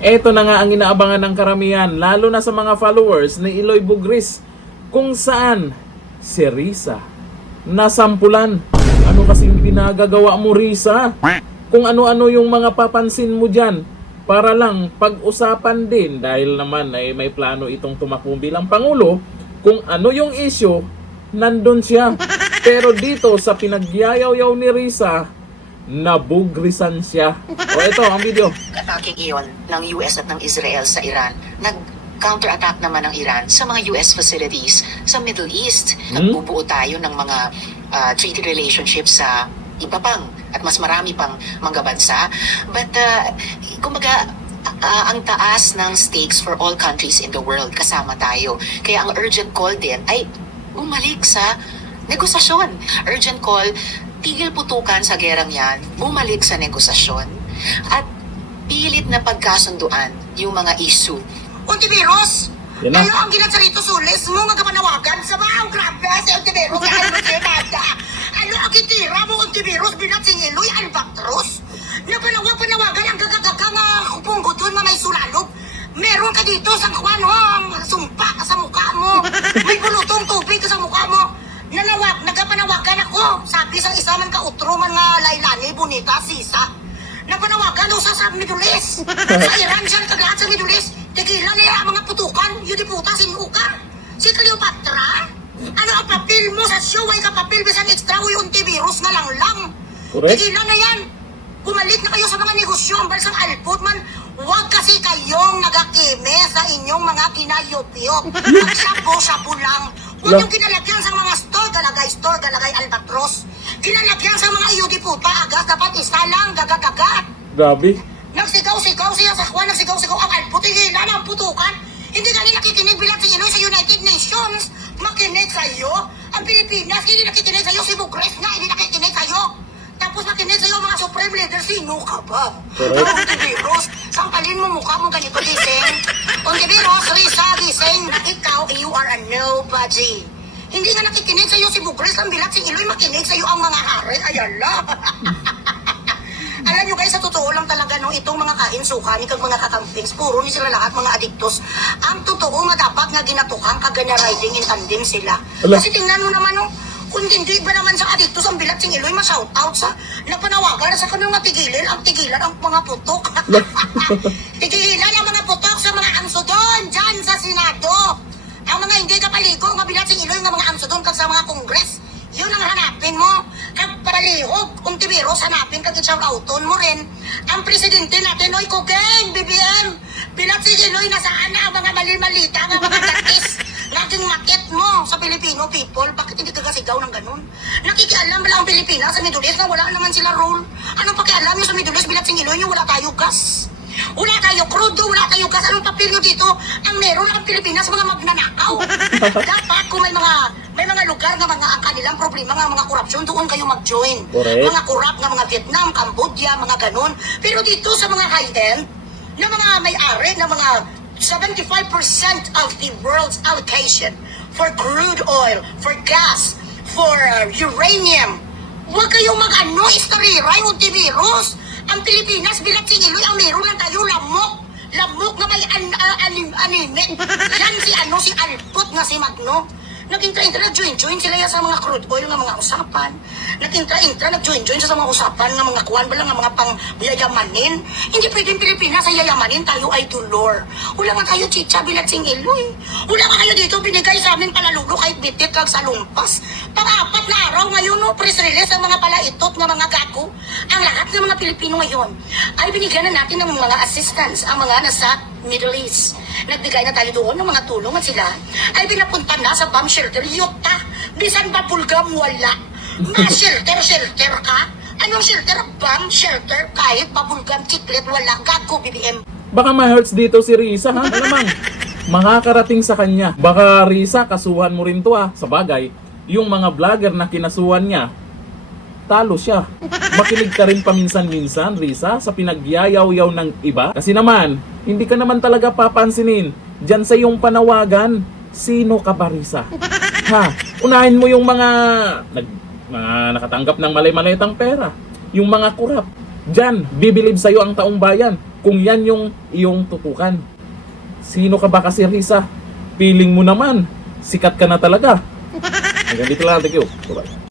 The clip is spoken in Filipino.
Eto na nga ang inaabangan ng karamihan, lalo na sa mga followers ni Eloy Bugris, kung saan si Risa nasampulan. Ano kasing pinagagawa mo, Risa? Kung ano-ano yung mga papansin mo dyan, para lang pag-usapan din, dahil naman ay may plano itong tumakbo bilang Pangulo. Kung ano yung issue, nandun siya. Pero dito sa pinagyayaw-yaw ni Risa, nabugrisan siya. O ito ang video. Atake iyon ng US at ng Israel sa Iran. Nag-counterattack naman ng Iran sa mga US facilities sa Middle East. Nagbubuo tayo ng mga treaty relationships sa iba pang at mas marami pang mga bansa. But kumbaga, ang taas ng stakes for all countries in the world, kasama tayo. Kaya ang urgent call din ay bumalik sa negosasyon. Urgent call, tigil putukan sa gerang yan, bumalik sa negosasyon, at pilit na pagkasunduan yung mga issue. Ontiveros, Yan na. ano ang ginatsarito sulis mo nga kapanawagan sa mga grabe si Ontiveros na ano si Mada? Ano ang kitira mo Ontiveros binat si Ngiloy Albatros? Panawagan ang gagagaga nga kupunggo doon na may sulalog. Meron ka dito sa kwan ho, ang sumpa ka sa mukha mo. May bulutong tubig ka sa mukha mo. Nagapanawagan ako. Sabi sa isa man ka utro man nga laylani, bonita, sisa. Nagpanawagan daw sa Middle East. Sa Iran siya kaglahat sa Middle East. Tigilan niya ang mga putukan. Yung diputa, sinukan. Si Cleopatra. Ano ang papel mo sa show? Ay kapapil bisan extra uy Ontiveros nga lang. Correct. Tigilan na yan. Bumalik na kayo sa mga negosyo. Ang balsang alpot man. Huwag kasi kayong nagakime sa inyong mga kinayopyop. Magsapo-sapo lang. Huwag yung kinalagyan sa mga store, galagay albatros. Kinalagyan sa mga iyo diputa, agas, dapat isa lang, gagagagat. Grabe. Nagsigaw-sigaw siya sa kwan, nagsigaw-sigaw ang alpot, higilan ang putukan. Hindi kani nakikinig bilang si Inoy sa United Nations. Makinig sa'yo. Ang Pilipinas, hindi nakikinig sa'yo. Si Bugres nga, hindi nakikinig sa'yo. Tapos makinig sa'yo mga supreme leader, sino ka ba? Ontiveros, sampalin mo mukha mo ganito, gising. Ontiveros, Risa, gising, na ikaw, you are a nobody. Hindi nga nakikinig sa'yo si Bugres, ang bilat si Iloy, makinig sa'yo ang mga hari, ayala. Alam nyo guys, sa totoo lang talaga, no, itong mga kainsukan, ikang mga kakampings, puro ni sila lahat mga adiktos. Ang totoo nga dapat nga ginatukan, kaganya riding in tandem sila. Ala. Kasi tingnan mo naman, no, kung hindi ba naman sa adiktos ang bilat sing Iloy, ma-shoutout sa nagpanawagan sa kanong nga tigilan ang mga putok. Tigilan ang mga putok sa mga ansodon dyan sa Senado. Ang mga hindi kapaligo, nga bilat sing Iloy nga mga ansodon kag sa mga kongres. Yun ang hanapin mo. Kag palihog, Ontiveros, hanapin kag i-shoutouton mo rin. Ang presidente natin, oy, Kugeng, BBM, bilat si Iloy, nasaan na ang mga mali-malita, nga mga datis. Laging makit mo sa Filipino people. Bakit hindi ka kasigaw ng ganun? Nakikialam ba lang ang Pilipinas sa Middle East na wala naman sila role? Anong pakialam nyo sa Middle East bilat sing Iloy nyo? Wala tayo gas. Wala tayo crudo, wala tayo gas. Anong papel nyo dito? Ang meron ang Pilipinas mga magnanakaw. Dapat kung may mga lugar nga mga ang kanilang problema nga mga korupsyon, doon kayo mag-join. Correct. Mga korap nga mga Vietnam, Cambodia, mga ganun. Pero dito sa mga high-end, na mga may-ari, na mga 75% of the world's allocation for crude oil, for gas, for uranium. Huwag kayong mag-ano, istariray, Ontiveros. Ang Pilipinas, bilat si Iloy, ang meron lang tayo, lamok. Lamok na may animet. Yan si Alpot nga si Magno. Nag-intra-intra, nag-join sila sa mga crude oil nga mga usapan. Nag-intra-intra, nag-join sa mga usapan nga mga kuwan ba lang nga mga pang yayamanin. Hindi pwedeng Pilipinas ay yayamanin, tayo ay dulor. Wala nga tayo chicha bilat sing Iloy. Wala nga kayo dito binigay sa amin palalulo kahit bitit kag sa lumpas. Pang-apat na araw ngayon, no, press release ang mga palaitot nga mga gago. Ang lahat ng mga Pilipino ngayon ay binigyan na natin ng mga assistance, ang mga nasa Middle East. Nagbigay na tayo doon ng mga tulong at sila ay pinapunta na sa bomb shelter. Yuta, bisan ba pulgam wala. Ma-shelter ka? Anong shelter? Bomb shelter, kahit babulgam, chiclet, wala. Gago, BBM. Baka ma-hurts dito si Risa, ha? Alamang, makakarating sa kanya. Baka Risa, kasuhan mo rin to, ha? Sa bagay, yung mga vlogger na kinasuhan niya, talo siya. Makinig ka rin paminsan-minsan, Risa, sa pinagyayaw-yaw ng iba. Kasi naman, hindi ka naman talaga papansinin. Diyan sa iyong panawagan, sino ka ba, Risa? Ha? Unahin mo yung mga nakatanggap ng malay-malaytang pera. Yung mga kurap. Diyan, bibilib sa'yo ang taong bayan. kung yan yung iyong tutukan. Sino ka ba kasi, Risa? Feeling mo naman, sikat ka na talaga. Hanggang dito lang. Thank you. Bye-bye.